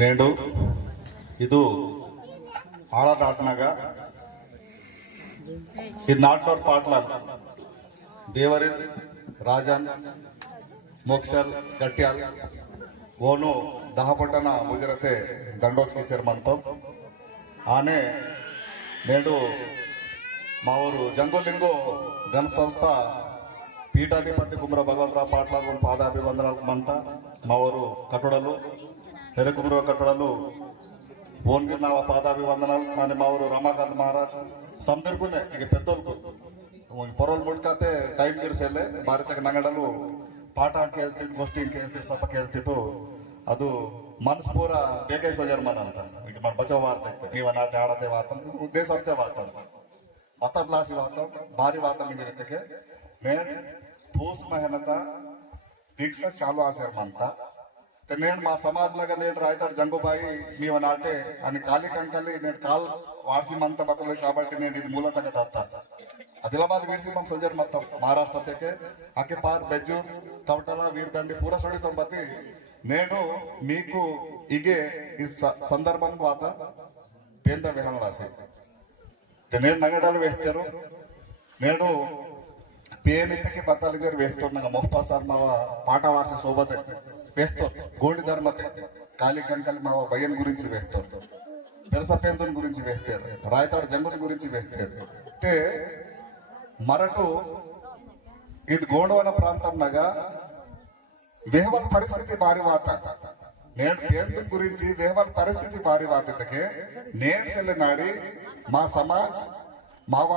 నేడు ಇದು ಆಳನಾಟನಾಗ ಇದು ನಾಟ್ನವ್ರ ಪಾಟ್ಲ ದೇವರಿ ರಾಜನ್ ಮೋಕ್ಷಲ್ ಗಟ್ಯಾಲ್ ಓನು ದಹಪಟ್ಟನ ಮುಜರತೆ దండోస్కి సేర్మంతం ఆనే నేడు మా ఊరు జంగోలింగో గణ సంస్థ పీఠాధిపతి కుమ్ర భగవంతరావు పాటల పాదాభివందనాలకు మంత మా ఊరు కట్టడలు తెరకుమ్ర కట్టడలు ఓన్గిరి నా పాదాభివందనాలు కానీ మా ఊరు రమాకాంత్ మహారాజ్ సందర్భనే ఇక పెద్దలకు పొరలు ముడికతే టైం గిరిసెల్లే భారత ನಂಗಡಲು ಪಾಠ ಕೇಳ್ತಿಟ್ಟು ಗೋಷ್ಠಿ ಕೇಳ್ತಿಟ್ಟು ಸಪ ಕೇಳ್ತಿಟ್ಟು ಅದು ಮನಸ್ಸು ಪೂರ ಬೇಕೈಸೋ ಜರ್ಮನ್ ಅಂತ ಈಗ మన బచో వార్త నీవ నాటి ఆడతే వాతం ఉద్దేశంతో వాతం అతలాసి వాతం భారీ వాతం ఇంగిరితకే నేను పూస్ మెహనత దీక్ష చాలు ఆశర్మంత నేను మా సమాజ్లాగా నేను రాయితాడు జంగుబాయి నీవ నాటే అని కాలి కంకలి నేను కాల్ వాడ్సిమంత బతలు కాబట్టి నేను ఇది ಮೂಲತಕ ತಾತ ಆದಿಲಾಬಾದ್ ವೀರಸಿಂಹಂ ಸೊಂಜರ್ ಮತ್ತ ಮಹಾರಾಷ್ಟ್ರಕ್ಕೆ ಆಕೆ ಪಾರ್ ಬೆಜ್ಜೂರ್ ಕವಟಲ ವೀರದಂಡಿ ಪೂರ ಸೊಡಿತೊಂಬತ್ತಿ నేను మీకు ఇగే ఈ సందర్భం వాత పేంద విహనలాసి నేను నగడాలు వేస్తారు నేను పేనిత్తకి పత్తాలింగారు వేస్తారు నాకు మొహపా సార్ మావ పాట వార్స సోబతే వేస్తారు గోండి ధర్మతే కాలి కంకలి మావ భయన్ గురించి వేస్తారు పెరసపేందుని గురించి వేస్తారు రాయతాడు జంగుని గురించి వేస్తారు అంటే మరటు ఇది గోండవన ప్రాంతంనగా వేహవల్ పరిస్థితి భారీ వాత నేను పేందు గురించి వేహవల్ పరిస్థితి భారీ వాతకే నేను చెల్లెనాడి మా సమాజ్ మావ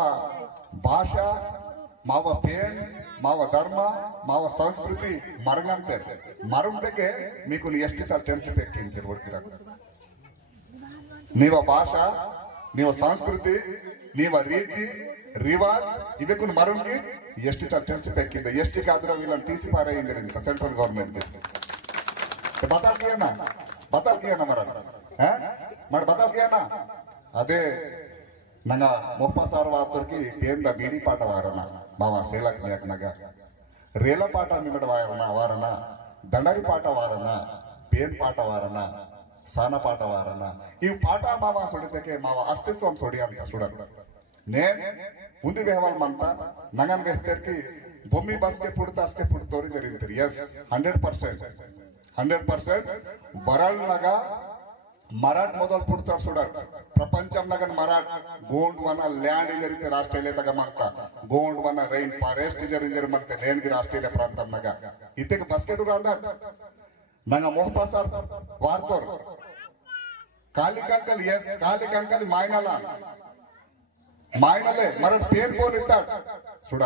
భాష మావ పేన్ మావ ధర్మ మావ సంస్కృతి మరంగంతే మరుందకే మీకు ಎಷ್ಟು ಟೆನ್ಷನ್ ಎಕ್ಕಿಂತೀರಿ ಹುಡುಕಿರ ನೀವ ಭಾಷಾ ನೀವ ಸಂಸ್ಕೃತಿ ನೀವ ರೀತಿ ರಿವಾಜ್ ಇವಕ್ಕೂ ಮರುಂಗಿ ಎಷ್ಟು ಟೆನ್ಷನ್ ಎಕ್ಕಿದೆ ಎಷ್ಟಿಗಾದ್ರೂ ಇಲ್ಲ ಟಿಸಿ ಪಾರ ಇಂದ್ರಿಂದ ಸೆಂಟ್ರಲ್ ಗవర్నమెంట్ బతాల్ కియనా మర మరి బతాల్ కియనా అదే ನಂಗ ಮೊಪ್ಪ ಸಾರ್ ವಾತರ್ಕಿ ಪೇಂದ ಬೀಡಿ ಪಾಠ ವಾರನ ಮಾವ ಸೇಲಕ್ ನಗ ರೇಲ ಪಾಠ ನಿಮ್ಮಡ ವಾರನ ದಂಡರಿ ಪಾಠ ವಾರನ ಪೇನ್ ಪಾಠ ವಾರನ ಸಾನ ಪಾಠ ವಾರನ ಈ ಪಾಠ ಮಾವ ಸೊಡಿತಕ್ಕೆ ಮಾವ ಅಸ್ತಿತ್ವ ಸೊಡಿ ಅಂತ ಸುಡ ನೇನ್ ಮುಂದೆ ಬೇಹವಲ್ ಮಂತ ನಂಗನ್ ಬೇಹ್ತರ್ಕಿ ಬೊಮ್ಮಿ ಬಸ್ಗೆ ಪುಡ್ತ ಅಸ್ಕೆ ಪುಡ್ ತೋರಿದರಿಂತೀರಿ ಎಸ್ 100% ವರಳ್ನಾಗ ಮರಾಠ್ ಮೊದಲು ಪುಡ್ತಾರ ಸುಡ ಪ್ರಪಂಚಂನಾಗ ಮರಾಠ್ ಗೋಂಡ್ವನ ಲ್ಯಾಂಡ್ ಇಂಜರಿತೆ ಆಸ್ಟ್ರೇಲಿಯಾದಾಗ ಮಂತ ಗೋಂಡ್ವನ ರೈನ್ ಫಾರೆಸ್ಟ್ ಇಂಜರ್ ಮಂತೆ ಲೇಣ್ಗಿರಿ ಆಸ್ಟ್ರೇಲಿಯಾ ಪ್ರಾಂತಂನಾಗ ಇತ್ತೆಗೆ ಬಸ್ಕೆಟ್ ಅಂದ ನಂಗ ಮೊಹಪಾ ಸಾರ್ ವಾರ್ತೋರ್ ಕಾಲಿ ಕಂಕಲ್ ಎಸ್ ಕಾಲಿ ಕಂಕಲ್ ಮಾಯ್ನಲೆ ಮರಟ್ ಪೇನ್ ಬೋನ್ ಇತ್ತಾಡ್ ಸುಡ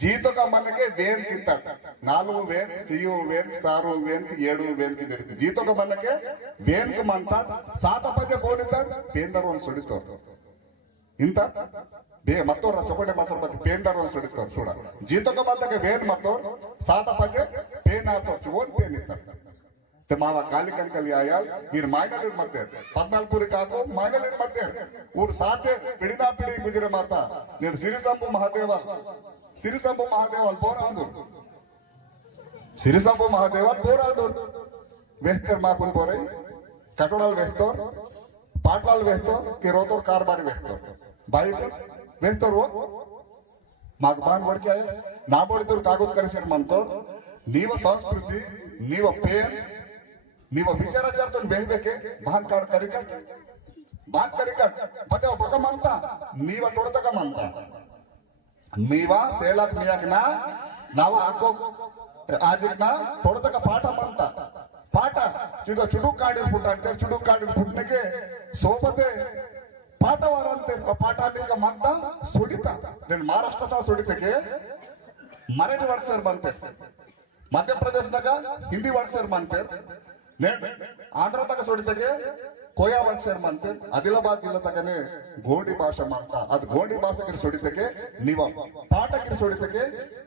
జీతొక మనకే వేన్ కిత్తాడు 4 వేన్ సియు వేన్ సారు వేన్ 7 వేన్ కి దొరికి జీతొక మనకే వేన్ కి మంత 7 ಬಜೆ ಬೋನಿತ್ತಾಡ್ ಪೇಂದರ್ ಒಂದು ಸುಡಿತೋರ್ ಇಂತ ಬೇ ಮತ್ತೋರ ಚೊಕಡೆ ಮತ್ತೋರ್ ಬತ್ತಿ ಪೇಂದರ್ ಒಂದು ಸುಡಿತೋರ್ ಸುಡ జీతొక మనకే వేన్ మత్తోర్ 7 ಬಜೆ ಪೇನ್ ಆತೋರ್ ಚೋನ್ ಪೇನ್ ಇತ್ತಾಡ್ te ಮಾವ ಕಾಲಿ ಕಂಕಲ್ ಯಾಯಲ್ ಇರ್ ಮಾಯ್ನಲಿರ್ ಮತ್ತೆ 14 ಪೂರಿ ಕಾಕೋ ಮಾಯ್ನಲಿರ್ ಮತ್ತೆ ಊರ್ ಸಾತೆ ಪಿಡಿನಾ ಪಿಡಿ ಗುಜರ ಮಾತಾ ನೀನು ಸಿರಿಸಂಬು ಮಹಾದೇವಲ್ పోరాందూర్ వేస్తారు మాకు పోరై కటోడాలు వేస్తారు పాటలు వేస్తారు కిరోతోర్ కార్బారి వేస్తారు బైక్ వేస్తారు మాకు బాన్ బడికే నా బడితోర్ కాగోత్ కరిసారు మనతో నీవ సంస్కృతి నీవ పేన్ నీవ విచారాచారతో ಬೇಹಬೇಕೆ ಬಾನ್ ಕಾರ್ಡ್ ಕರಿಕಟ್ ಬಗ ಮಂತ ನೀವ ತೊಡತಕ ಮಂತ మీవా సేలక్ మియాక్నా నావ ఆకో ఆజిక్నా తొడతక పాఠ మంత పాಠ ಚುಡು ಕಾಡಿರ್ ಪುಟ್ಟ ಅಂತ ಚುಡು ಕಾಡಿರ್ ಪುಟ್ಟನಿಗೆ ಸೋಬತೆ ಪಾಠವಾರ ಅಂತ ಪಾಠ ಈಗ ಮಂತ ಸುಡಿತ నేను ಮಹಾರಾಷ್ಟ್ರದ ಸುಡಿತಕ್ಕೆ ಮರಾಠಿ ವಾಡ್ಸರ್ ಬಂತೆ ಮಧ್ಯಪ್ರದೇಶದಾಗ ಹಿಂದಿ ವಾಡ್ಸರ್ ಮಂತೆ నేను ఆంధ్ర తక సుడితಕ್ಕೆ కోయా వాడ్సర్ మంతే ఆదిలాబాద్ జిల్లా తకనే గోండి భాష మంత ಅದು ಗೋಂಡಿ ಭಾಷೆಗೆ ಸುಡಿತಕ್ಕೆ ನೀವ ಪಾಠಕ್ಕೆ ಸುಡಿತಕ್ಕೆ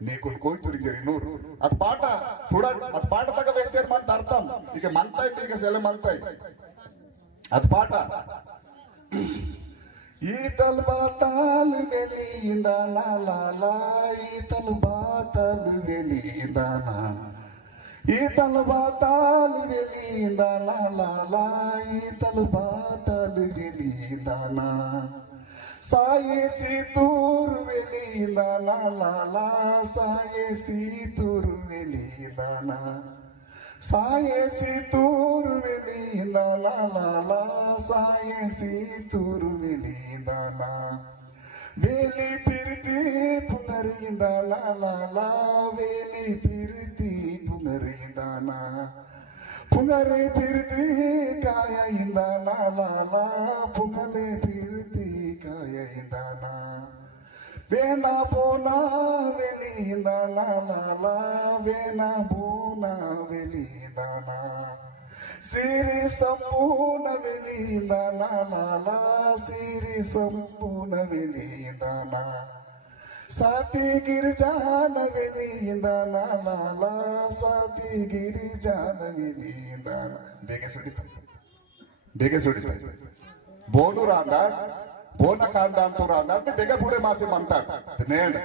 ನೀಕು ಕೊಯ್ತುರಿಂಗಿರಿ ನೂರು ಅದು ಪಾಠ ಸುಡ ಅದು ಪಾಠ ತಗ ಬೇಚೇರ್ ಮಂತ ಅರ್ಥಂ ಈಗ ಮಂತೈ ಈಗ ಸೆಲೆ ಮಂತೈ ಅದು ಪಾಠ ఈతల్ బాతాలు వెలిందానా లాలా ఈతల్ బాతాలు వెలిందానా ఈతలు బాతాలు వెలిందానా ఈతలు బాతాలు వెలిందానా సాయేసి తూరు వెలిందానా సాయేసి తూరు వెలిందానా సాయేసి తూరు వెలిందానా సాయేసి తూరు వెలిందానా వేలి పిరితి పునరిందానా వేలి పిరితి పునరిందానా పుంగరే పిరితి కాయ ఇందానా పుంగలే పిరితి కాయ ఇందానా వేనా పోనా వెలిందానా వేనా పోనా వెలిందానా సిరి సంపూర్ణ వెలిందానా సిరి సంపూర్ణ వెలిందానా సాతి గిరిజాన వెలిందానా సాతి గిరిజాన వెలిందానా ಬೇಗ ಸುಡಿತ ಬೋನೂರ ಅಂದಾಡ್ ಬೋನ ಕಾಂದ ಅಂತೂರ ಅಂದಾಡ್ ಬೇಗ ಬುಡೆ ಮಾಸಿ ಮಂತಾಡ್ ನೇಂಡ್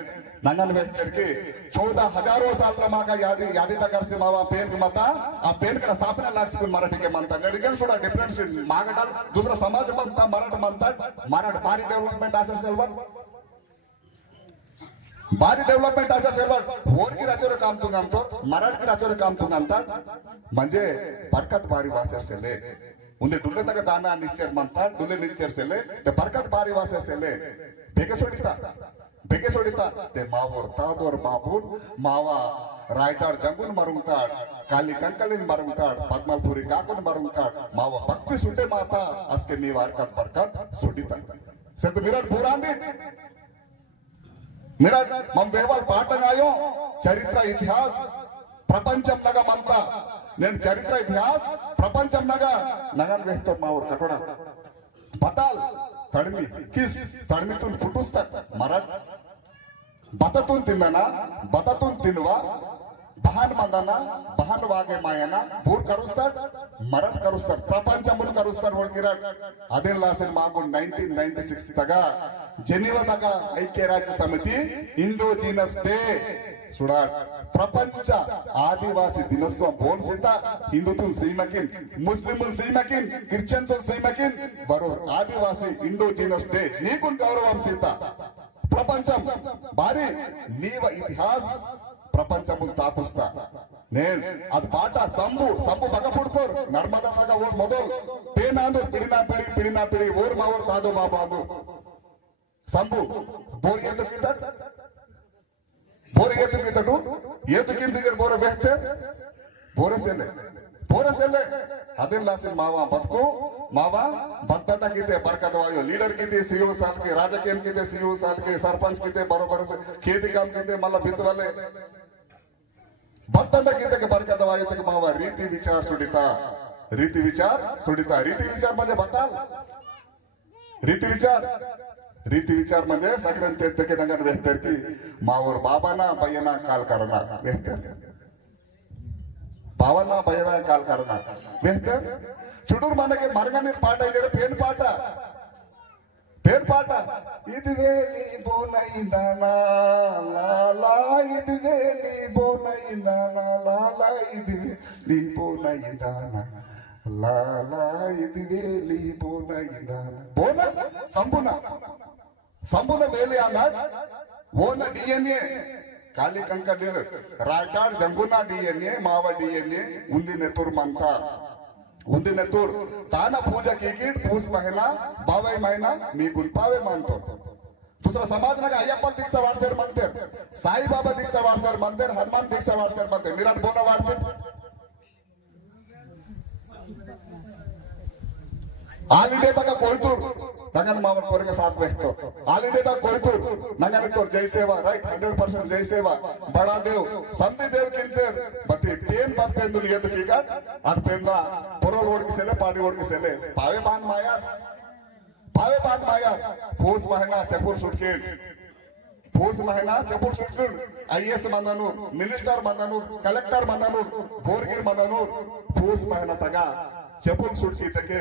नंगन व्यक्ति की 14,000 साल माका यादी यादी तक से मावा पेन मता आ पेन का स्थापना लाख से मराठी के मनता गडिगन सोडा डिफरेंस मागडाल दूसरा समाज मनता मराठ मनता मराठ बारी डेवलपमेंट आसर सेल्वन बारी डेवलपमेंट आसर सेल्वन वोर की राज्यों काम तुंगाम तो मराठ की राज्यों काम तुंगाम ता म्हणजे बरकत बारी वासर सेले उन्हें डुल्ले तक दाना निश्चय मनता डुल्ले निश्चय सेले ते बरकत बारी वासर सेले बेगे सोडिता ते मावोर तादोर बाबून मावा रायताड जंगून मरुंगताड काली कंकलिन मरुंगताड पद्मलपुरी काकुन मरुंगताड मावा भक्ति सुटे माता अस्के नी वारकत बरकत सुडिता संत मिरट पुरांदी मिरट मम वेवल पाठंगायो चरित्र इतिहास प्रपंचम नग मंता नेन चरित्र इतिहास प्रपंचम नग नगन वेहतो मावोर कटोडा बताल तडमी किस तडमीतून फुटुस्तात मराठ बततून तिन्नाना बततून तिनवा बहान मंदाना बहान वागे मायना भूर करुस्तात मराठ करुस्तात प्रपंचमुन करुस्तात वळकिराट अदेल्लासिन मागुन 1996 तगा जेनीवा तगा ऐक्य राज्य समिति इंडोजीनस डे सुडाट प्रपंच आदिवासी दिनोत्सव बोन सीता हिंदूतून सीमकिन मुस्लिमून सीमकिन क्रिश्चियनतून सीमकिन बरोबर आदिवासी इंडोजीनस डे नीकुन गौरवम सीता प्रपंचम बारी नीव इतिहास प्रपंचमुन तापुस्ता नेन अद पाठ संबु संबु बगपुडकोर नर्मदा तग ओर मोदल पेनांदु पिडिना पिडी ओर मावर तादो बाबांदु संबु बोर येतु कीटू बोर वेहते बोरसेले अदिल्लासिन मावा बदको मावा बद्धता कीते बरकत वायो लीडर कीते सीओ साल के राजकीय कीते सीओ साल के सरपंच कीते बरोबर से खेती काम कीते मल्ला बितवाले बद्धता कीते के बरकत वायो तक मावा रीति विचार सुडिता रीति विचार म्हणजे बताल रीति विचार म्हणजे संक्रांती के नगर वेहतर की मावर बाबाना बयना काल करना वेहतर बावना बयना काल करना वेहतर चुडूर मनके मरगनी पाట इधर पेन पाట ఇది వేలి బోనైందానా లాలా ఇది వేలి బోనైందానా లాలా ఇది వేలి బోనైందానా లాలా ఇది వేలి బోనైందానా బోన संपूर्ण वेले अनाट ओन डीएनए काली कंकल रायताड जंगुना डीएनए मावा डीएनए उंदी नेतूर मंता उंदी नेतूर ताना पूजा कीकीट पूस महीना बावई महीना मी गुलपावे मानतो दूसरा समाज नगा अय्यप्पन दीक्षा वारसेर मंदिर साई बाबा दीक्षा वारसेर मंदिर हनुमान दीक्षा वारसेर मंदिर मिराट बोना वारते ऑल इंडिया तक कोयतूर नगन मावर कोरिंग साथ वेहतो ऑल इंडिया तक कोयतूर नगन तोर जय सेवा राइट 100% जय सेवा बड़ा देव संधि देव किंते बती पेन बात पेंदुल येत कीका अद पेंदा पोरोल ओड की सेले पार्टी ओड की सेले पावे बान माया पूस महीना चपुर सुटकेड आईएएस मंदनूर मिनिस्टर मंदनूर कलेक्टर मंदनूर बोरगिर मंदनूर पूस महीना तगा चपुल सुटकी तके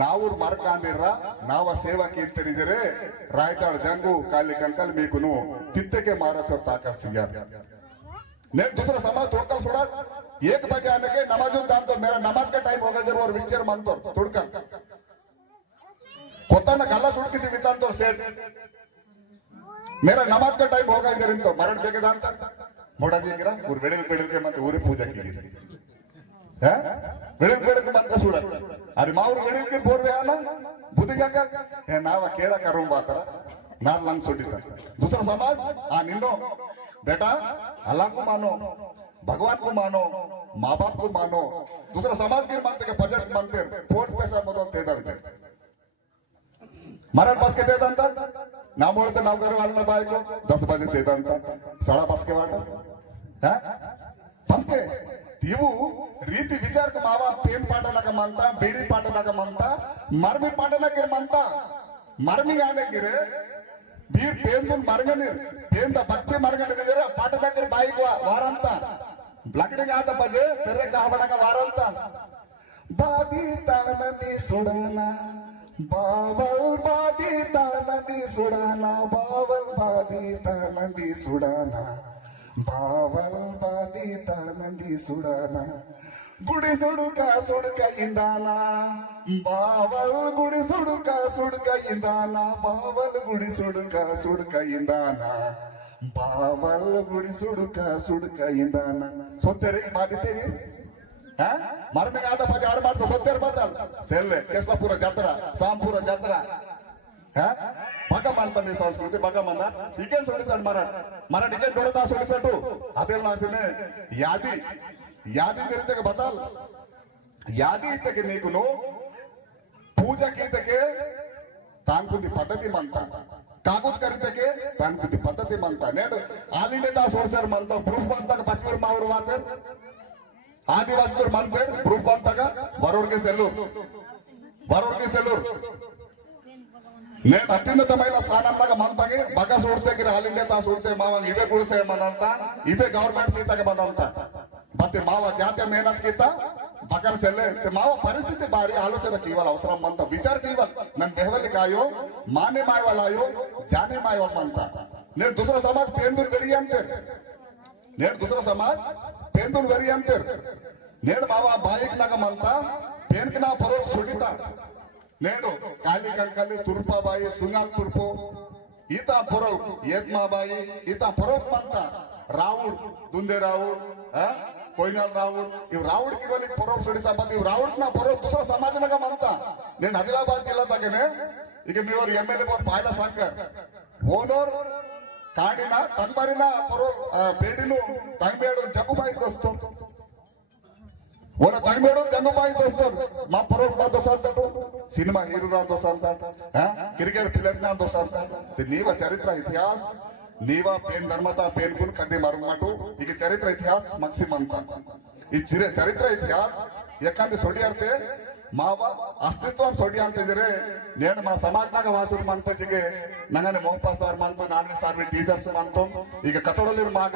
नावूर मरकांदिर्रा नाव सेवा कीर्तनिजरे रायताड जंगू काली कंकल मीकुनु तित्तके मारतोर ताकसिया नहीं दूसरा समाज तोड़कर छोड़ा 1 बजे आने के नमाज दान तो मेरा नमाज का टाइम होगा जब और विचार मन तो तोड़कर कोता ना गला छोड़ किसी विधान तो सेट मेरा नमाज का टाइम होगा इधर तो मरण देके दान मोटा जी गिरा और बेड़ल के मत ऊरी पूजा की है बेड़ल के मत చూడ अरे మా ఊరు बेड़ल के बोर वे आना बुद्धिगा का है नावा केड़ा करूं बातरा नार लंग सोटिता दूसरा समाज आ निन्नो बेटा अल्लाह को मानो भगवान को मानो माँ बाप को मानो दूसरा समाज के मानते के बजट मानते फोर्ट पैसा मोदल तेदांते मरण बस के तेदांता ना मोड़ते ना घर वाले बाई को 10 बजे तेदांता 5:30 के वाटा है बस के इवु रीति विचार का मावा पेन पाटना का मानता बीड़ी पाटना का मानता मरमी पाटना के मानता मरमी आने गिरे बीर पेन तुम मरगनीर पेन द भक्ति मरगने जरा पाटना के बाई को वारंता ब्लैकडिंग आता बजे पेरे गावड़ा का वारंता बादी तानदी सुड़ाना बावल बादी तानदी सुड़ाना बावल बादी तानदी सुड़ाना बावल बादी तानदी सुड़ाना गुड़ी सुड़का इंदाना बावल गुड़ी सुड़का इंदाना बावल गुड़ी सुड़का इंदाना बावल गुड़ी सुड़का इंदाना सोतेरे बाधिते वीर हैं मरने आधा पजे आड़ मार सोतेर बदल सेल्ले केस्लापुर जात्रा सांपुर जात्रा हैं बागा मानता नी संस्कृति बागा माना इकेन सोडिताड मरण इकेन डोडता सोडिताडु अदेल नासिने यादी करीते बदल यादी इतके नीकुनु पूजा कीतके तांकुंदी पद्धति मानता कागज करीते तांकुंदी पद्धति मानता नेडु आल इंडिया दा सोडसर मानता प्रूफ मानता पचवीर मावर वातर आदिवासी मानते प्रूफ मानता वरोर के सेलूर నేను అత్యున్నతమైన స్థానంలాగా మంతకి బగ చూడితే ఆల్ ఇండియా తా చూడితే మావ ఇవే గుడిసే మనంతా ఇవే గవర్నమెంట్ సీతకి మనంతా బట్ మావ జాతీయ మేనత్ కిత బకర్ సెల్లే మావ పరిస్థితి బారి ఆలోచనకి ఇవ్వాలి అవసరం అంతా విచారకి ఇవ్వాలి నన్ను బెహవలి కాయో మానే మాయ వాళ్ళాయో జానే మాయ వాళ్ళంతా నేను दूसरा समाज पेंदुन వెరి అంటారు నేను दूसरा समाज पेंदुन వెరి అంటారు నేను మావ బాయిక్ నగమంతా पेनक ना परोक सुडिता नेडु काली कंकली तुर्पाबाई सुंगाल तुर्पो ईता परोक येत्माबाई ईता परोक मंता रावुड दुंदे रावुड कोयनाल रावुड इव रावुड की वाली परोक सुडिता बट इव रावुड ना परोक दूसरा समाज नगा मंता नेनु आदिलाबाद जिल्ला तगने इक मेवर एमएलए बोर पायला सांकर ओनोर काडिना तन्मरिना परोक पेडिनु तंगमेडु जगुबाई दोस्तो वो तंगमेडु जगुबाई दोस्तो मा परोक बा दोसांतटु सिनेमा हीरो रा दोसांतट क्रिकेट प्लेयर ना दोसांतट नीव चरित्र इतिहास नीवा पेन धर्मता पेन कुन कदे मारुमाटु इक चरित्र इतिहास मक्सिमंत ಈ ಚರಿತ್ರೆ ಇತಿಹಾಸ ಯಾಕಂದ್ರೆ ಸೊಡಿ ಅರ್ತೆ ಮಾವ ಅಸ್ತಿತ್ವ ಸೊಡಿ ಅಂತಿದ್ರೆ ನೇನು ಮಾ ಸಮಾಜನಾಗ ವಾಸುರು ಮಂತಜಿಗೆ ನನನೆ ಮೋಹಪಾ ಸಾರ್ ಮಂತು ನಾಲ್ಕು ಸಾರ್ ಟೀಚರ್ಸ್ ಮಂತು ಈಗ ಕಟ್ಟಡಲಿರ್ ಮಾಗ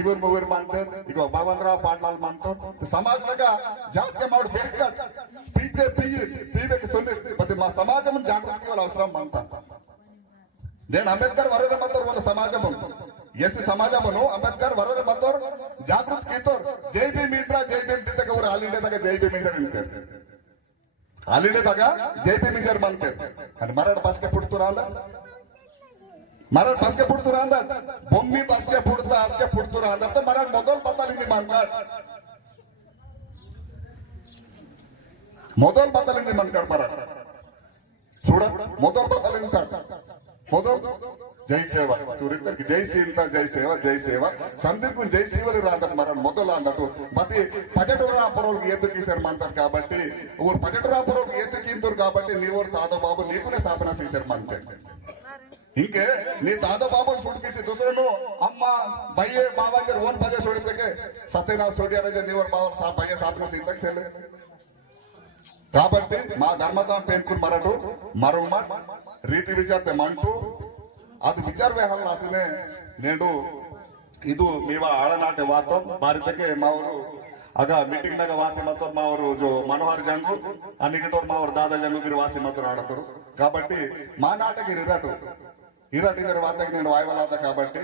ಇವರು ಮೂವರು ಮಂತೆ ಈಗ ಬಾಬಂದ್ರಾವ್ ಪಾಟ್ಲಾಲ್ ಮಂತು ಸಮಾಜನಾಗ ಜಾತ್ಯ ಮಾಡು ಬೇಕ ಪೀಬೇಕು ಸೊನ್ನೆ ಮತ್ತೆ ಮಾ ಸಮಾಜವನ್ನು ಜಾಗೃತಿ ಅವಸರ ಮಂತ నేను అంబేద్కర్ వరద మతర్ వాళ్ళ సమాజము ఎస్ సమాజమును అంబేద్కర్ వరద మతర్ జాగృతి కీతోర్ జై భీమ్ మీట్రా జై భీమ్ తితక ఊరు ఆల్ ఇండియా దాకా జై భీమ్ ఇంజర్ అంటారు ఆల్ ఇండియా దాకా జై భీమ్ ఇంజర్ అంటారు అని మరాఠ బస్కే పుడుతురా అంద మరాఠ బస్కే పుడుతురా అంద బొమ్మి బస్కే పుడుతా అస్కే పుడుతురా అంద మరాఠ మొదలు బతాలింది మాట్లాడు మొదలు బతాలింది మాట్లాడు మరాఠ చూడ మొదలు బతాలింటాడు ಮೊದಲು ಜೈ ಸೇವಾ ಇವರಿಬ್ಬರಿಗೆ ಜೈ ಸೀಂತ ಜೈ ಸೇವಾ సందర్భం జై శివలు రాదట మరణ మొదలు అన్నట్టు మరి పజటరాపురంకి ఏతుకీసారు మంటారు కాబట్టి ఊరు పజటరాపురంకి ఏతుకింటారు కాబట్టి నీవరు తాత బాబు నీకునే స్థాపన చేశారు మంతే ఇంకే నీ తాత బాబుని సుడికేసి దుసరను అమ్మ భయ్యే బాబాగారు ఓన్ పజే సోడితే సత్యనాథ్ సోడియారాజు నీవరు బాబు భయ్య స్థాపన సింతక్సేలే కాబట్టి మా ధర్మదాం పేర్కొని మరటు మరొమ్మ ರೀತಿ ವಿಚಾರತೆ ಮಂಟು ಅದು ವಿಚಾರ ವ್ಯವಹಾರ ಆಸನೆ ನೇಡು ಇದು ನೀವ ಆಳನಾಟೆ ವಾತ ಭಾರತಕ್ಕೆ ಮಾವರು ಆಗ ಮೀಟಿಂಗ್ ನಾಗ ವಾಸಿ ಮಾತೋರ್ ಮಾವರು ಜೋ మనోహర్ జంగు ఆ నికటోర్ మావర్ దాదా జంగు గిరి వాసి మాతోర్ ఆడతారు కాబట్టి మా నాటకి రిరాటు ఇరాటి వాతకి నేను వాయువలాద కాబట్టి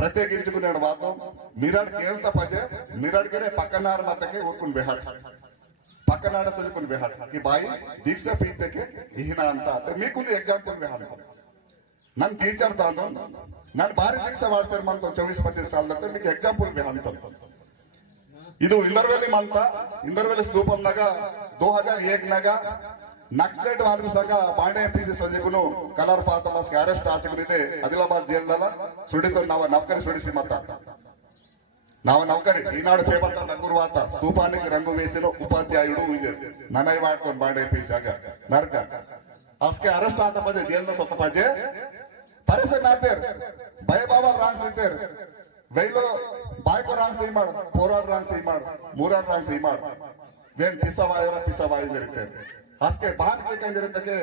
ప్రత్యేకించుకు నేను వాతం మీరాడు కేస్త పజే మీరాడికే పక్కనార మతకే ఊరుకుని బెహాట్ పక్కనాడ సొలుకుని బెహాట్ ఈ బాయి దీక్ష పీతకే ఇహిన ಅಂತ మీకుంది ఎగ్జాంపుల్ బెహాట్ ನನ್ನ ಟೀಚರ್ ತಾನು ನಾನು ಭಾರಿ ದೀಕ್ಷೆ ಮಾಡ್ತಾರೆ ಮಂತ 24-25 ಸಾಲದ మీకు ಎಕ್ಸಾಂಪಲ್ బెహాట్ ಇದು ಇಂದರ್ವೆಲಿ ಮಂತ ಇಂದರ್ವೆಲಿ ಸ್ತೂಪಂನಾಗ 2001 ನಾಗ ನಕ್ಸಲೈಟ್ ವಾರ್ಗ ಸಂಘ ಬಾಂಡೆ ಎಂಪಿಸಿ ಸಂಜೆಗೂ ಕಲರ್ ಪಾತ ಮಾಸ್ಗೆ ಅರೆಸ್ಟ್ ಆಸಿಗಿದೆ ಆದಿಲಾಬಾದ್ ಜೈಲ್ದಲ್ಲ ಸುಡಿತು ನಾವು ನೌಕರಿ ಸುಡಿಸಿ ಮತ್ತ ನಾವು నౌకరి ఈనాడు పేపర్ గురువాత స్తూపానికి రంగు వేసిన ఉపాధ్యాయుడు ఇది నన్నయ్య వాడుకొని బాండే ఎంపీసాగా నరక అస్కే అరెస్ట్ ఆత పదే జైల్లో సొత్త పజే పరిసే నాతేర్ భయబాబా రాంగ్ సితేర్ వెయిలో ಬಾಯ್ಕೋ ರಾಂಗ್ ಸೈ ಮಾಡು ಪೋರಾಡ್ ರಾಂಗ್ ಸೈ ಮಾಡು ಮೂರಾಡ್ ರಾಂಗ್ ಸೈ ಮಾಡು ವೇನ್ ಪಿಸವಾಯು ಇರುತ್ತೆ ಅಸ್ಕೆ ಬಾನ್ ಕೇಂದ್ರಕ್ಕೆ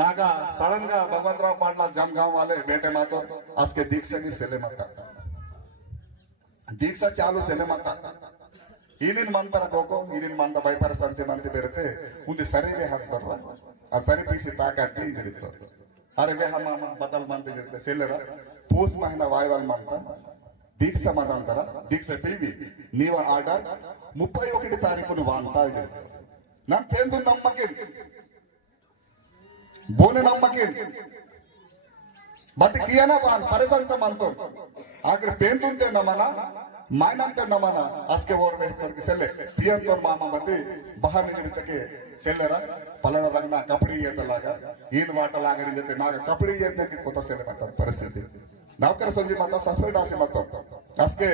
ನಾಗ ಸಡನ್ గా ಭಗವಂತರಾವ್ ಪಾಟ್ಲ ಜಮಗಾಂವ್ ವಾಲೆ ಬೇಟೆ ಮಾತು ಅಸ್ಕೆ ದೀಕ್ಷಾ ಗಿರ್ ಸೆಲೆ ಮತ್ತ ದೀಕ್ಷಾ ಚಾಲು ಸೆಲೆ ಮತ್ತ ఈనిన్ మంతర కోకో ఈనిన్ మంత బైపర సంతి మంతి పెరితే ఉంది సరివే ಹಾಕ್ತಾರ ಆ ಸರಿ ಪೀಸಿ ತಾಕಟ್ಟಿ ಇದಿರುತ್ತ ಅರೆ ವೇ ಹಮ್ಮ ಬದಲ್ ಮಂತಿ ಇರುತ್ತೆ ಸೆಲ್ಲರ ಪೂಸ್ ಮಹಿನಾ ವಾಯುವಲ್ ಮಂತ దీక్ష మతంతర దీక్ష పివి నీవ ఆర్డర్ 31 తారీఖును వాంతా ఇది నన్ పేందు నమ్మకిన్ బోనే నమ్మకిన్ బతి కియనా వాన్ పరిసంత మంతో ఆఖరి పేందుంతే నమన ಮಾಯ್ನಂತೆ ನಮನ ಅಸ್ಕೆ ಓರ್ ವೇರ್ತರ್ಗೆ ಸೆಲ್ಲೆ ಪಿಯಂತೋರ್ ಮಾಮ ಮತಿ ಬಹನ ನಿರಿತಕ್ಕೆ ಸೆಲ್ಲೆರ ಪಲನ ರಂಗನ ಕಪಡಿ ಏತಲಾಗ ಈನ್ ವಾಟಲಾಗರಿ ಜೊತೆ ನಾಗ ಕಪಡಿ ಏತಕ್ಕೆ ಕೊತ್ತ ಸೆಲ್ಲೆ ಮತ್ತ ಪರಿಸ್ಥಿತಿ ನೌಕರ ಸಂಜಿ ಮತ್ತ ಸಸ್ಪೆಂಡ್ ಆಸಿ ಮತ್ತ ಅಸ್ಕೆ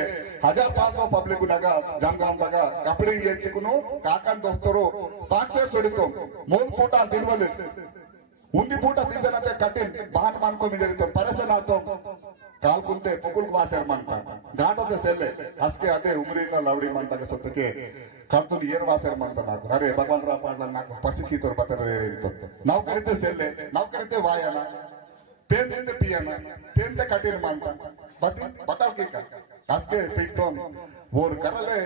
1500 ಪಬ್ಲಿಕ್ ನಾಗ ಜಂಗಾಂದಾಗ ಕಪಡಿ ಏಚಿಕುನು ಕಾಕನ್ ದೋಸ್ತರು ತಾಕ್ಸೆ ಸುಡಿತು ಮೂನ್ ಪೂಟ ತಿನ್ವಲಿ ಉಂದಿ ಪೂಟ ತಿಂದನಂತೆ ಕಟ್ಟಿನ್ ಬಹನ ಮಾನ್ಕೊಂಡ್ ಜರಿತು ಪರಿಸನಾತು ಕಾಲ್ಕುಂತೆ ಪುಕುಲ್ಕ್ ಮಾಸರ್ ಮಂತ ಗಾಟದ ಸೆಲ್ಲೆ ಅಸ್ಕೆ ಅದೇ ಉಮ್ರಿನ ಲವಡಿ ಮಂತಗೆ ಸೊತ್ತಕ್ಕೆ ಕರ್ತುನ್ ಏರ್ ವಾಸರ್ ಮಂತ ನಾಕು ಅರೆ ಭಗವಂತರಾವ್ ಪಾಟ್ಲ ನಾಕು ಪಸಿಕಿತೋರ್ ಬತರ ಇತ್ತು ನೌಕರಿತೆ ಸೆಲ್ಲೆ ನೌಕರಿತೆ ವಾಯನ ಪೇಂತೆ ಪಿಯನ ಪೇಂತೆ ಕಟ್ಟಿನ ಮಂತ ಬತಿ ಬತಾಲ್ ಕೀಕ ಅಸ್ಕೆ ಪಿಕ್ತೋನ್ ಓರ್ ಕರಲೆ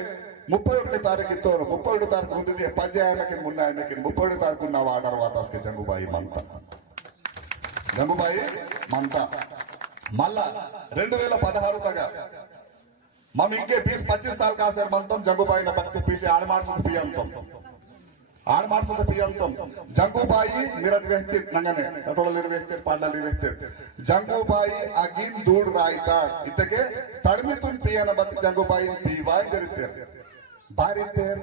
31 తారీఖు ఇత్తోరు 31 తారీఖు ఉంది పజే ఆయనకి మున్న ఆయనకి 31 తారీఖు ನಾವು ಆರ್ಡರ್ ವಾತಾಸ್ಕೆ ಜಂಗುಬಾಯಿ ಮಂತ మళ్ళా 2016 తగా మమ్ ఇంకే 20-25 साल కాసర్ మంతం జంగుబాయి భక్తి పీసి ఆడమార్సుకు పియంతం ఆడమార్సుకు పియంతం జంగుబాయి మిరట్ వ్యక్తి నంగనే కటోళలి వ్యక్తి పాడలి వ్యక్తి జంగుబాయి అగిన్ దూడ్ రాయితా ఇతకే తడిమితున్ పియన భక్తి జంగుబాయి పివాయి జరితే ಬಾರಿತೇರ್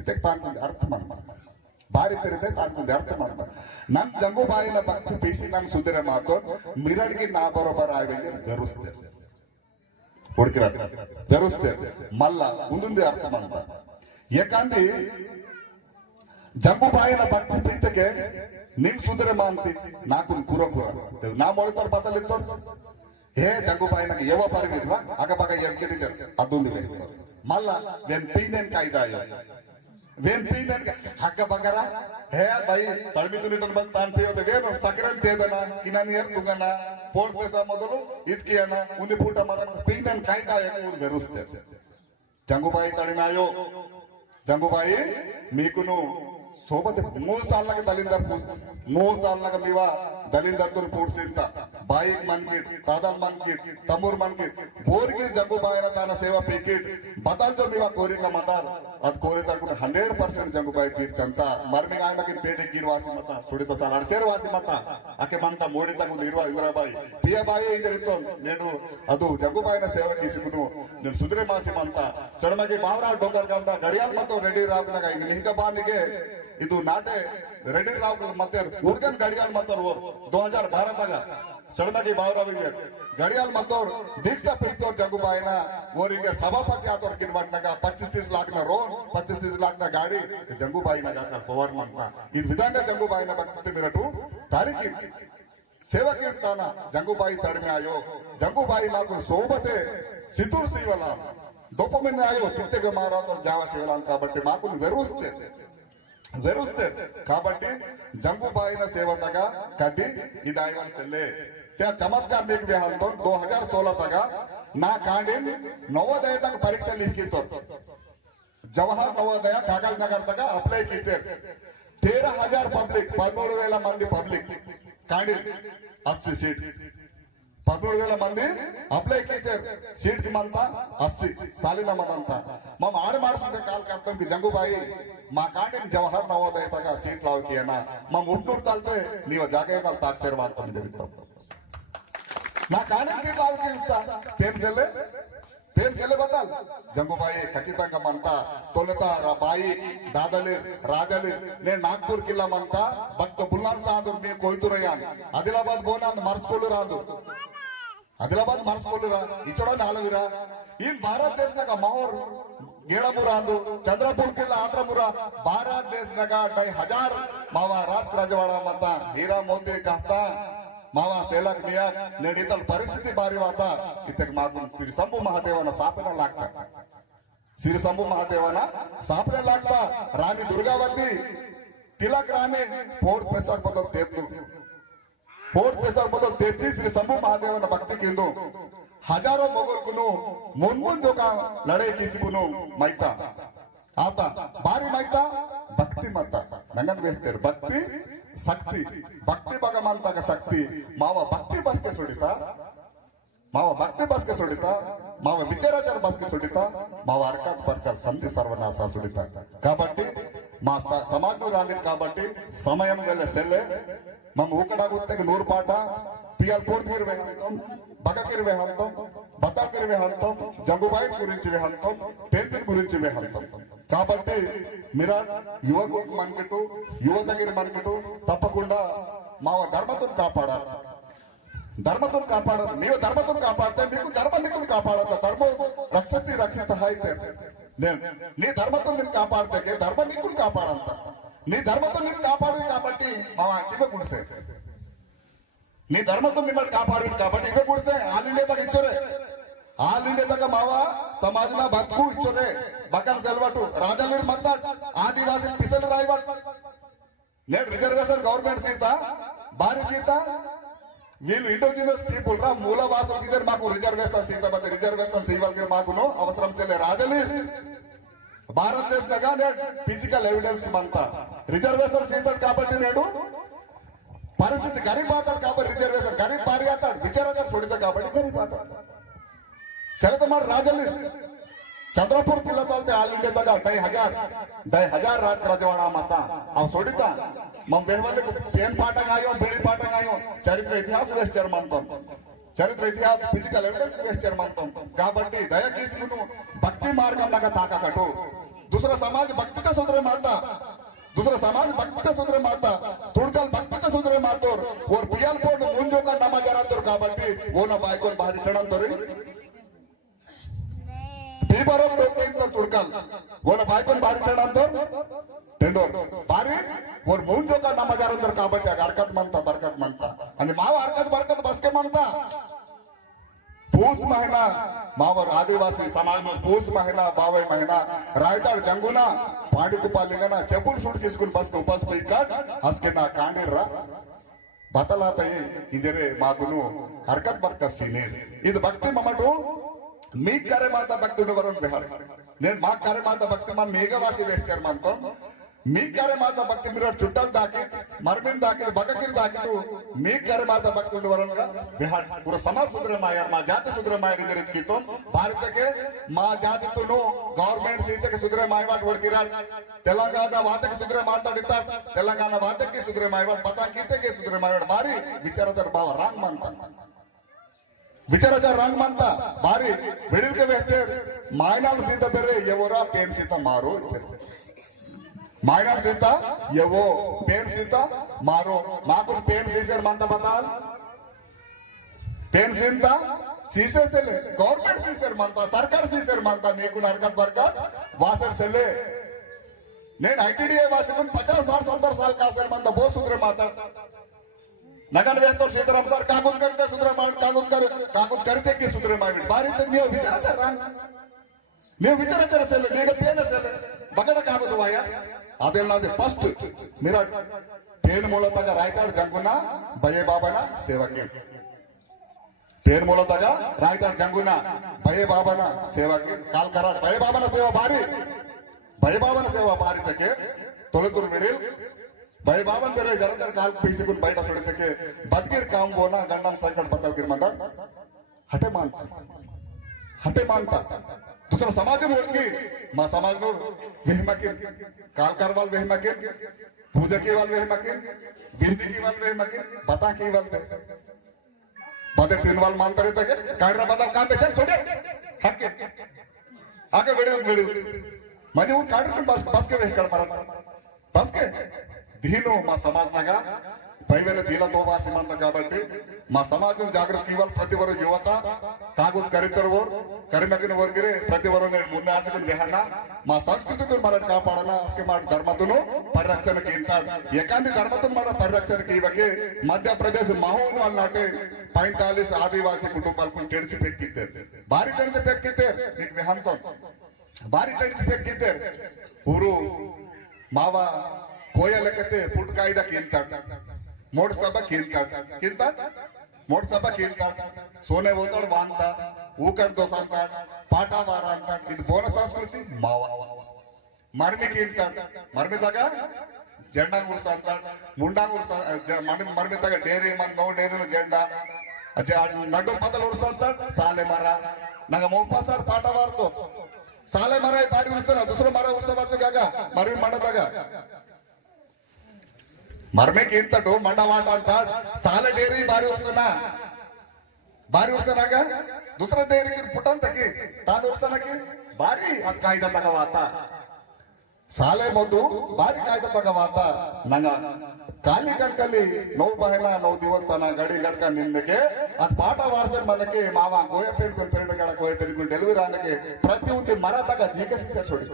ಇದಕ್ಕೆ ತಾನ್ಕೊಂಡ್ ಅರ್ಥ ಮಾಡ್ತಾರ ಬಾರಿತೇರಿದೆ ತಾನ್ಕೊಂಡ್ ಅರ್ಥ ಮಾಡ್ತಾರ ನನ್ ಜಂಗುಬಾಯಿನ ಭಕ್ತಿ ಪೀಸಿ ನನ್ ಸುದಿರೆ ಮಾತು ಮಿರಡ್ಗಿ ನಾ ಬರೋಬರ್ ಆಯ್ವೆಂಗೆ ಬೆರುಸ್ತೇರ್ ಹುಡುಕಿರ ಬೆರುಸ್ತೇರ್ ಮಲ್ಲ ಮುಂದುಂದೆ ಅರ್ಥ ಮಾಡ್ತಾರ ಯಾಕಂದ್ರೆ ಜಂಗುಬಾಯಿನ ಭಕ್ತಿ ಪೀತಕ್ಕೆ ನಿನ್ ಸುದಿರೆ ಮಾಂತಿ ನಾಕು ಕುರ ನಾ ಮೊಳಿತೋರ್ ಬದಲಿತ್ತೋರ್ ಹೇ ಜಂಗುಬಾಯಿನಾಗ ಯಾವ ಪರಿಗಿದ್ರ ಅಗಬಗ ಏನ್ ಕೇಳಿದಾರೆ ಅದೊಂದು ಹೇಳ್ತಾರೆ ಮಲ್ಲ ವೆನ್ ಪೀನೆನ್ ಕಾಯ್ದಾಯ ವೆನ್ ಪೀನೆನ್ ಹಗ್ಗ ಬಗರ ಹೇ ಬೈ ತಳಮಿತು ನಿಟನ್ ಬಂದು ತಾನ್ ಪಿಯೋದ ವೇನು ಸಕರನ್ ತೇದನ ಇನಾನ್ ಏರ್ ತುಗನ ಪೋಡ್ ಪೇಸ ಮೊದಲು ಇದ್ಕಿಯನ ಉಂದಿ ಪೂಟ ಮದನ ಪೀನೆನ್ ಕಾಯ್ದಾಯ ಊರ್ ಬೆರುಸ್ತೆ ಜಂಗುಬಾಯಿ ತಡಿನಾಯೋ ಜಂಗುಬಾಯಿ మీకును సోబత్ 3 సార్లకి దలిందర్ 3 సార్లకి మీవా దలిందర్ తుల్ పూడ్సింత బాయిక్ మన్కిట్ తాదల్ మన్కిట్ తమూర్ మన్కిట్ ಬೋರ್ಗಿ ಜಂಗುಬಾಯಿನ ತಾನ ಸೇವಾ ಪೀಕಿಟ್ ಬದಲ್ ಜೋ మీవా ಕೋರಿಕ ಮದಾರ್ ಅದ್ ಕೋರಿ ತರ್ಕುಟ 100% ಜಂಗುಬಾಯಿ ತೀರ್ಚಂತ ಮರ್ಮಿ ಆಯಮಕಿನ್ ಪೇಟೆ ಗಿರ್ವಾಸಿ ಮತ ಸುಡಿತ ಸಾಲ ಅಡಸೇರ್ ವಾಸಿ ಮತ ಆಕೆ ಮಂತ ಮೋಡಿ ತಗೊಂಡು ಇರುವ ಇಂದ್ರಬಾಯಿ ಪಿಯಬಾಯಿ ಇಂದರಿತ್ತು నేను ಅದು ಜಂಗುಬಾಯಿನ ಸೇವಾ ಕಿಸಿಗುನು నేను ಸುದ್ರೆ ಮಾಸಿ ಮಂತ ಸಡಮಗೆ ಮಾವರಾವ್ ಡೋಂಗರ್ ಗಂದ ಗಡಿಯಾಲ್ ಮತ್ತು ರೆಡಿ ರಾವ್ನಾಗ ಇನ್ನು ಮಿಹಿಕ ಬಾನಿಗೆ ಇದು ನಾಟೆ ರೆಡಿ ರಾವ್ ಮತ್ತೆ ಉರ್ಗನ್ ಗಡಿಯಾಲ್ ಮತ್ತವ್ರು 2012 ತಗ ಸಡಮಗೆ ಮಾವರಾವಿಗೆ ಗಡಿಯಾಲ್ ಮತ್ತವ್ರು ದೀಕ್ಷಾ ಪೀತೋರ್ ಜಂಗುಬಾಯಿನ ಓರಿಗೆ ಸಭಾಪತಿ ಆತವ್ರ ಕಿನ್ವಾಟ್ನಾಗ 25-30 लाख ರೋನ್ 25-30 लाख ಗಾಡಿ ಜಂಗುಬಾಯಿನಾಗ ಪವರ್ ಮಂತ ಇದು ವಿಧಾನ ಜಂಗುಬಾಯಿನ ಭಕ್ತಿ ಮಿರಟು ತಾರೀಖಿ ಸೇವಕಿ ತಾನ ಜಂಗುಬಾಯಿ ತಡಿಮೆ ಆಯೋ ಜಂಗುಬಾಯಿ ಮಾಕು ಸೋಬತೆ ಸಿತೂರ್ ಸಿವಲ ದೊಪ್ಪಮೆನ್ ಆಯೋ ತಿತ್ತೆಗೆ ಮಾರಾದವ್ರ ಜಾವ ಸಿವಲ కాబట్టి మాకు వెరుస్తే కాబట్టి జంగుబాయిన సేవతಗ ಕದಿ ಇದಾಯ್ವನ್ ಸೆಲ್ಲೆ त्या चमत्कार मेक बे हालतो 2016 तक ना कांडीन नवोदय तक परीक्षा लिखितो जवाहर नवोदय कागज नगर तक अप्लाई कीते 13000 पब्लिक 13,000 मंदी पब्लिक कांडीन 80 सीट 13,000 ಮಂದಿ ಅಪ್ಲೈ कीचर सीट की मनता 80 सालिना मदंता मम आड़ ಮಾಡಿಸುತ್ತೆ ಕಾಲ್ ಕರ್ತಂ की जंगूबाई మా కాండిನ జవహర్ నవోదయ తగ సీట్ లావకి ಅನ మम ಉಡ್ನೂರ್ ತಾಲ್ತೆ ನೀವು ಜಾಗ ಮೇಲೆ ತಾಕ್ಸೇರ್ ಮಾಡ್ಕೊಂಡು ಜరుగుతాం నా కాండిನ సీట్ లావకి ಇಸ್ತಾ పేరు బదల్ జంగుబాయి ఖచ్చితంగా మంతా తొలుత బాయి దాదలి రాజలి నేను నాగ్పూర్ కిల్లా మంతా భక్త బుల్లాన్ సాందు మీ కొయ్తురయ్యాను ఆదిలాబాద్ బోనాన్ని మర్చుకోలు రాదు ಆದಿಲಾಬಾದ್ ಮಾರ್ಸ್ಕೊಳ್ಳಿರ ಇಚೋಡ ನಾಲವಿರ ಇನ್ ಭಾರತ ದೇಶನಾಗ ಮಾವರ್ ಗೇಡಮುರ ಅಂದು ಚಂದ್ರಪುರ್ ಕಿಲ್ಲ ಆತ್ರಮುರ ಭಾರತ ದೇಶನಾಗ 1000 ಮಾವ ರಾಜ್ ರಾಜವಾಡ ಮತ್ತ ಹೀರಾ ಮೋತಿ ಕಹತಾ ಮಾವ ಸೇಲಕ್ ನಿಯಾಕ್ ನಡೀತಲ್ ಪರಿಸ್ಥಿತಿ ಬಾರಿ ವಾತ ಇತ್ತಕ್ ಮಾತು ಶ್ರೀ ಸಂಭು ಮಹಾದೇವನ ಸಾಪನ ಲಾಗ್ತಾ ಶ್ರೀ ಸಂಭು ಮಹಾದೇವನ ಸಾಪನ ಲಾಗ್ತಾ ರಾಣಿ ದುರ್ಗಾವತಿ ತಿಲಕ್ ರಾಣಿ ಫೋರ್ಟ್ ಪ್ರೆಸಾಡ್ ಬದಲ್ ತೇತು फोर्ट पैसा बदल तेजी श्री शंभू महादेवन भक्ति केंदो हजारों मोगल कुनो मुनमुन जो का लड़े किसी कुनो मैता आता बारी मैता भक्ति मता नंगन वेहतेर भक्ति शक्ति भक्ति भगवंता का शक्ति मावा भक्ति बस के सुडिता मावा भक्ति बस के सुडिता मावा विचाराचार बस के सुडिता मावा अर्कात बर्का संधि सर्वनाश सुडिता काबट्टी మా సమాజం రాంది కాబట్టి సమయం గల సెల్లె మమ్మ ఊకడాగుತ್ತೆ 100 పాట పిఎల్ పోర్తిర్ వేహంతం బగకిర్ వేహంతం బతాకిర్ వేహంతం జంగుబాయి గురించి వేహంతం పెంతిన్ గురించి వేహంతం కాబట్టి మీరా యువకులకు మనకిటు యువతగిరి మనకిటు తప్పకుండా మా ధర్మతును కాపాడాలి ధర్మతును కాపాడాలి ನೀವು ధర్మతును కాపాడితే మీకు ధర్మనికును కాపాడత ధర్మ రక్షతి రక్షిత హైతే నీ ధర్మతో నిన్ను కాపాడితే ధర్మ నీకు కాపాడంత నీ ధర్మతో నిన్ను కాపాడు కాబట్టి మా చిన్న గుడిసే నీ ధర్మతో నిమ్మడి కాపాడు కాబట్టి ఇదే గుడిసే ఆల్ ఇండియా తగ్గ ఇచ్చోరే ఆల్ ఇండియా తగ్గ మావా సమాజన బతుకు ఇచ్చోరే బకన్ సెల్వటు రాజాలీర్ మత్తాడ్ ఆదివాసి పిసలు రాయబట్ నేడు రిజర్వేషన్ గవర్నమెంట్ సీత భారీ సీత వీళ్ళు ఇండిజినస్ పీపుల్ రా మూలవాసుల కిదర్ మాకు రిజర్వేషన్ సీత బత రిజర్వేషన్ సీవల్కి మాకును అవసరం సెల్లే రాజలి భారతదేశంగా నేడు ఫిజికల్ ఎవిడెన్స్ మంతా రిజర్వేషన్ సీతాడు కాబట్టి నేడు పరిస్థితి గరీబ్ ఆతాడు కాబట్టి రిజర్వేషన్ గరీబ్ భారీ ఆతాడు విచారణ సుడిత కాబట్టి గరీబ్ ఆతాడు శరతమాడు రాజలి चंद्रपुर किला तलते आल इंडिया तक 10,000 राज राजवाड़ा माता अब सोडिता मम वेहवले पेन पाठक आयो बीड़ी पाठक आयो चरित्र इतिहास वेस्टर मानतम चरित्र इतिहास फिजिकल एविडेंस वेस्टर मानतम కాబట్టి దయచేసి భక్తి మార్గం లాగా తాకకటు दूसरा समाज भक्ति का सुधरे माता दूसरा समाज भक्ति का सुधरे माता तुड़कल भक्ति का सुधरे मातोर और पियल पोट मुंजो का नमजरातोर కాబట్టి वो ना बायकोन बाहर टणंतोरी पीपरम लोकेंतर तुड़कल वो ना बायकोन बाहर टणंतोर टेंडोर बारी और मुंजो का नमजरातोर కాబట్టి हरकत मनता आणि माव हरकत बरकत बस के मनता पूस महीना मावर आदिवासी समाज में पूस महीना बावई महीना रायताड़ जंगुना पांडिकुपालिंगना चेपुल शूट किसकुन बस के उपस पे कट हस्के ना कांडिर्रा बतलाता है इंजरे मागुनु हरकत बरकत सीने इद भक्ति ममटू मी करे माता भक्ति वरुण बिहार నేను మా కార్యమాత భక్తి మా మేఘవాసి వేస్టర్ మంతం మీ కార్యమాత భక్తి మీరు చుట్టల్ దాకి మర్మిన్ దాకి బగకిర్ దాకి మీ కార్యమాత భక్తి ఉండవరనగా బిహార్ పూర సమాజ సుద్రమాయ మా జాతి సుద్రమాయ రిజరిత్ కితో భారతకే మా జాతితును గవర్నమెంట్ సీతకి సుద్రమాయ వాట్ వడ్కిరా తెలంగాణ వాతకి సుద్ర మాట్లాడితార్ తెలంగాణ వాతకి సుద్రమాయ వాట్ పతా కితకే సుద్రమాయ వాట్ బారి విచారదర్ బావ రాంగ్ మంత विचाराचार रंग मानता बारी वेडिल के बेहतर मायनाल सीता बेरे यवोरा पेन सीता मारो मायनाल सीता यवो पेन सीता मारो माकुन पेन सीसर मानता बताल पेन सीता सीसर से ले गवर्नमेंट सीसर मानता सरकार सीसर मानता नेकुन हरकत बरकत वासर से ले नेन आईटीडीए वासकुन 50-60 70 साल का सर मानता बहुत सुधरे माता नगन वेहतर सीताराम सर कागुद करते सुधरे माड कागुद करते के सुधरे माड बारी तो ನೀವು ವಿಚಾರಚಾರ ನೀವು ವಿಚಾರಚಾರ ಸೆಲೆ ನೀಗ ಪೇನ ಸೆಲೆ ಬಗಡ ಕಾಗದು ವಾಯ ಅದೆಲ್ಲ ಫಸ್ಟ್ ಮಿರಾ ಪೇನ ಮೂಲತಗ ರಾಯತಾಡ ಜಂಗುನ ಬಯೆ ಬಾಬನ ಸೇವಕಿ ಪೇನ ಮೂಲತಗ ರಾಯತಾಡ ಜಂಗುನ ಬಯೆ ಬಾಬನ ಸೇವಕಿ ಕಾಲ್ ಕರಾಡ್ ಬಯೆ ಬಾಬನ ಸೇವಾ ಬಾರಿ ಬಯೆ ಬಾಬನ ಸೇವಾ ಬಾರಿ ತಕೆ ತೊಳೆತುರು ಬಿಡಿ भाई बाबन तेरे जरा जरा काल पीसे कुन बैठा सोड़ते के बदगिर काम बोना गंडम संकट पकड़ गिर मंदा हटे मानता दूसरा समाज में ओळखी मा समाज नो वेहमकिन काल करवाल वेहमकिन पूजा की वाल वेहमकिन बिरदी की वाल वेहमकिन बता की वाल बदर तीन वाल मानता रहता के कायरा बदल काम पे चल छोड़े हक आके वीडियो मजे वो काटर बस के वेह कर बस के దీను మా సమాజంగా పైవేల దీలతో వాసిమంత కాబట్టి మా సమాజం జాగృతి ఇవ్వాలి ప్రతి ఒరు యువత కాగుత్ కరితరు కరిమకిన వర్గిరే ప్రతి ఒరు నేను ముందు ఆశకుని దేహన్న మా సంస్కృతిని మనం కాపాడాలా అసలు మా ధర్మతును పరిరక్షణకి ఇంత ఏకాంతి ధర్మతును మన పరిరక్షణకి ఇవ్వకి మధ్యప్రదేశ్ మహోన్ వాళ్ళంటే 45 ఆదివాసీ కుటుంబాలకు టెడిసి పెక్కిద్దారు భారీ టెడిసి పెక్కిద్దారు నీకు విహంతో భారీ టెడిసి పెక్కిద్దారు ఊరు మావా कोयलकते पुट कायदा कीनता मोड सभा कीनता मोड सभा कीनता सोने ओतड़ वांता ऊकड़ दोसंता पाटा वारा अंता ಇದು ಬೋನ ಸಂಸ್ಕೃತಿ ಮಾವ ಮರ್ಮಿ कीनता ಮರ್ಮಿ ತಗ ಜೆಂಡಾ ಉರ್ಸಂತ ಮುಂಡಾ ಉರ್ಸ ಮರ್ಮಿ ತಗ ಡೇರಿ ಮನ್ ನೋ ಡೇರಿ ಜೆಂಡಾ ಅಜ್ಜ ನಡ್ಡು ಪದಲ್ ಉರ್ಸಂತ ಸಾಲೆ ಮರ ನಂಗ ಮೋಪಾಸರ್ ಪಾಟ ವಾರ್ತು ಸಾಲೆ ಮರ ಪಾಡಿ ಉರ್ಸನ दूसरा ಮರ ಉರ್ಸವಚ್ಚಗಾಗ ಮರ್ಮಿ ಮಾಡದಾಗ मरमे की इंतटो मंडवाट अंत साल डेरी बारी वर्षना का दूसरा डेरी की पुटंत की ताद वर्षना की बारी कायदा तगवाता साले मोदु बारी कायदा तगवाता नंगा काली कंकली 9 बहना 9 दिवस तना गड़ी गड़का निंदके अद पाಟ वारसन मनके मावा गोय पेंड गड़ गोय पेंड डेलिवरी आनके प्रति उंदी मरा तक जीकसी से छोड़ी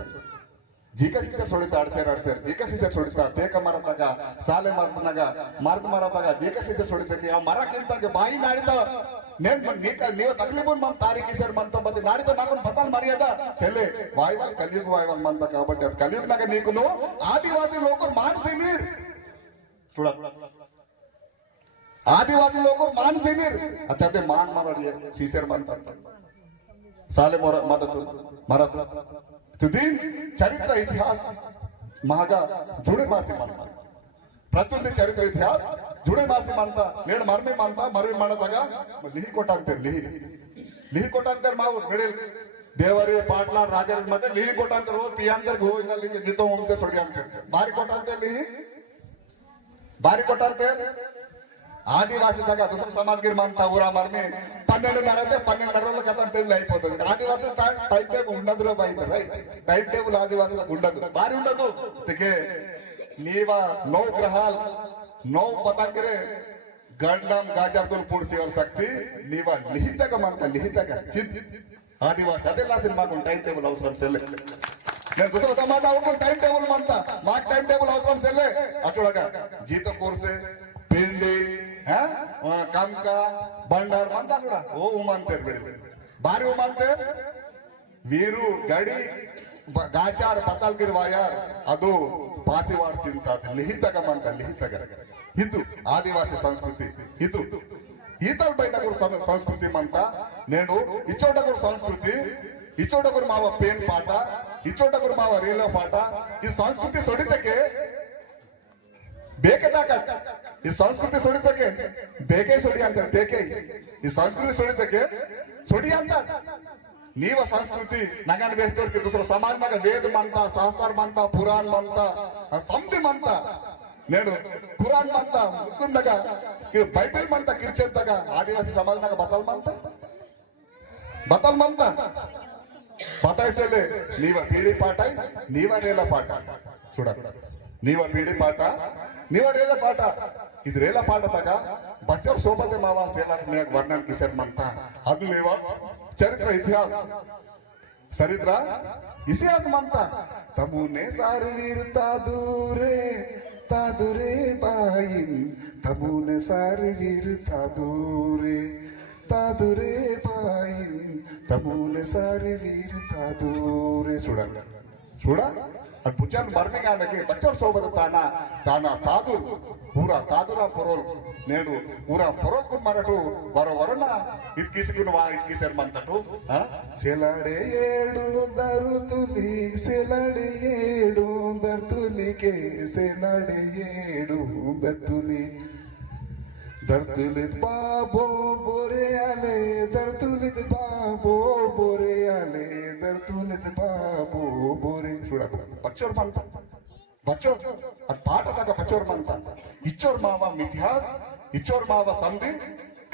जीकसी से छोड़ता अड़सेर जीकसी से छोड़ता तेक मरतगा साले मरतनगा मर्द मरतगा जीकसी से छोड़ते कि आ मरक्किंत बाई नाडिता నేను నీవు తక్లీఫున్ మన తారీఖు సార్ మనతో బతి నాడితో నాకు బతల్ మర్యాద సెలే వాయువల్ కలియుగ వాయువల్ మంత కాబట్టి అది కలియుగ నగ నీకును ఆదివాసీ లోకర్ మానసినీర్ చూడ ఆదివాసీ లోకర్ మానసినీర్ అచ్చతే మాన్ మరడియ సీసర్ మంత సాలే మరత तुदीन चरित्र इतिहास महागा जुड़े मासी मानता प्रतुंदी चरित्र इतिहास जुड़े मासी मानता नेड मर्मी मानता मर्मी ಮಾಡದಾಗ लिही कोटांतर मावूर मिडिल देवरी पाटला राजर मध्ये लिही कोटांतर हो पियांतर गो इनली गीतो वंश सोडी अंतर बारी कोटांतर ఆదివాసీ దగ్గర दूसरा समाज गिर मानता ఊరా మర్మి 12:30 అయితే 12:30 కథం పెళ్లి అయిపోతుంది ఆదివాసీ టైం టేబుల్ ఉండదు రా బై రైట్ టైం టేబుల్ ఆదివాసీలకు ఉండదు బారి ఉండదు తికే నీవా 9 గ్రహాల్ 9 పతంగరే గండం గాజర్కొని పూడ్చేవర్ శక్తి నీవా లిహితగా చిత్ ఆదివాసీ అదెలా సినిమాకు టైం టేబుల్ అవసరం సెల్లే నేను दूसरा समाज को टाइम टेबल मानता माक टाइम टेबल అవసరం సెల్లే అటుడగా జీత కోర్సే पिंडी कामका बंडार मानता सुड़ा ओ उमानतेर बेड़े बारी उमानतेर वीरू गड़ी गाचार पतालगिर वायार अदो पासिवाड़ सिंता लिहितग मानता लिहितग हिंदू आदिवासी संस्कृति हिंदू ఈతల్ బయటకు సంస్కృతి మంతా నేను ఇచ్చోటకు సంస్కృతి ఇచ్చోటకు మావ పేన్ పాట ఇచ్చోటకు మావ రేలో పాట ఈ సంస్కృతి సొడితకే ಬೇಕದಾಕ ಈ ಸಂಸ್ಕೃತಿ ಸೊಡಿತಕ್ಕೆ ಬೇಕೇ ಸೊಡಿ ಅಂತ ಬೇಕೇ ಈ ಸಂಸ್ಕೃತಿ ಸೊಡಿತಕ್ಕೆ ಸೊಡಿ ಅಂತ ನೀವ ಸಂಸ್ಕೃತಿ ನಗನ್ ಬೇಸ್ತೋರ್ಗೆ दूसरा समाज नाಗ ವೇದ ಮಂತ ಶಾಸ್ತ್ರ ಮಂತ ಪುರಾಣ ಮಂತ ಸಂಧಿ ಮಂತ నేను ಕುರಾನ್ ಮಂತ ಮುಸ್ಲಿಂ ನಾಗ ಬೈಬಲ್ ಮಂತ ಕ್ರಿಶ್ಚಿಯನ್ ತಗ ಆದಿವಾಸಿ ಸಮಾಜ ನಾಗ ಬತಲ್ ಮಂತ ಬತಾಯಿಸಲೆ ನೀವ ಪೀಳಿ ಪಾಠ ನೀವ ರೇಲ ಪಾಠ ಸುಡ ನೀವ ಪೀಳಿ ಪಾಠ ನೀವ ರೇಲ ಪಾಠ ಇದು ರೇಲ ಪಾಠ ತಗ बच्चों सोबत मावा सेला में वर्णन किसर मनता ಅದು लेवा चरित्र इतिहास चरित्र इतिहास मनता तमुने सारवीर तादुरे बाइन तमुने सारवीर तादुरे बाइन तमुने सारवीर तादुरे सुड़ा और बुचन मरने का लगे बच्चों सोबत ताना तादुर पूरा तादुरा परोल నేడు ಊರ ಪರೋಕು ಮರಟು ಬರೋವರನ ಇದ್ಕಿಸಿಗುನುವ ಇದ್ಕಿಸರ್ ಮಂತಟು ಸೆಲಡೆ ಏಡು ದರುತುಲಿ ಸೆಲಡೆ ಏಡು ದರ್ತುಲಿಕೆ ಸೆಲಡೆ ಏಡು ದರ್ತುಲಿ दर्तुलित बाबो बोरे आले दर्तुलित बाबो बोरे आले दर्तुलित बाबो बोरे చూడ బచ్చోర్ మంత బచ్చోర్ అది పాట దాకా బచ్చోర్ మంత ఇచ్చోర్ మావ మిథ్యాస్ ఇచ్చోర్ మావ సంధి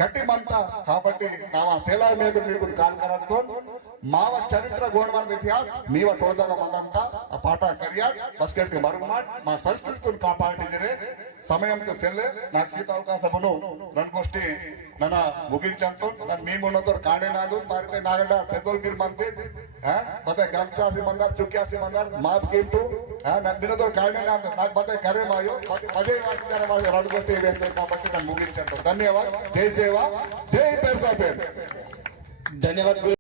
కట్టి మంత కాబట్టి నావ సేలా మీద మీకు కాల్ కరంతో మావ చరిత్ర గోణవన్ ఇతిహాస్ మీవ టోడದಾಗ ಮಂದಂತ ಆ ಪಾಠ ಕರಿಯಾಡ್ ಬಸ್ಕೆಟ್ ಮರುಮಾಡ್ మా సంస్కృతిని కాపాడిదిరే సమయంకి సెల్లే నాకు సీత అవకాశమును రణగోష్ఠి ನನ್ನ ಮುಗಿಂಚಂತು ನನ್ ಮೀ ಮುನ್ನೋದವ್ರು ಕಾಣೇನಾದು ಪಾರಿತೆ ನಾಗಡ್ಡ ಪೆದ್ದೋಲ್ಗಿರ್ ಮಂದಿ ಮತ್ತೆ ಗಂಸಾಸಿ ಮಂದಾರ್ ಚುಕ್ಯಾಸಿ ಮಂದಾರ್ ಮಾಪ್ ಕಿಂಟು ನನ್ ದಿನದವ್ರು ಕಾಣೇನಾದು నాకు ಮತ್ತೆ ಕರೆ ಮಾಯೋ ಮತ್ತೆ ಪದೇ ವಾಸಿದಾರ ರಣಗೋಷ್ಠಿ ಇದೆ ಅಂತ కాబట్టి ನಾನು ಮುಗಿಂಚಂತು ಧನ್ಯವಾದ ಜೈ ಸೇವಾ ಜೈ ಪೇರ್ಸಾಪೇಟ್ ಧನ್ಯವಾದ.